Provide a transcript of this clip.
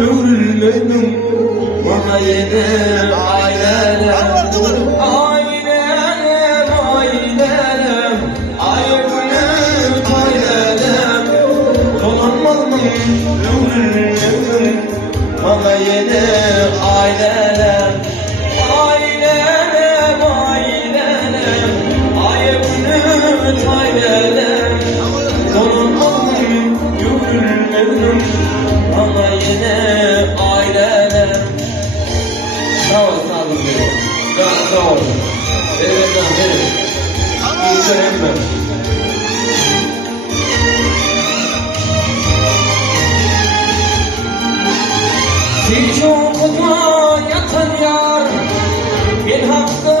görmedim. Bana yine aileler, aileler, aileler, aileler, aileler. Dolanmadım, görmedim. Bana yine aileler, aileler, aileler, aileler, aileler. Dolanmadım, görmedim. Bana yine aileler. Sağ ol, sağ olun benim. Sağ olun. Evet, evet. İyi söyleme. Hiç okuma yatan yar, bir hakkı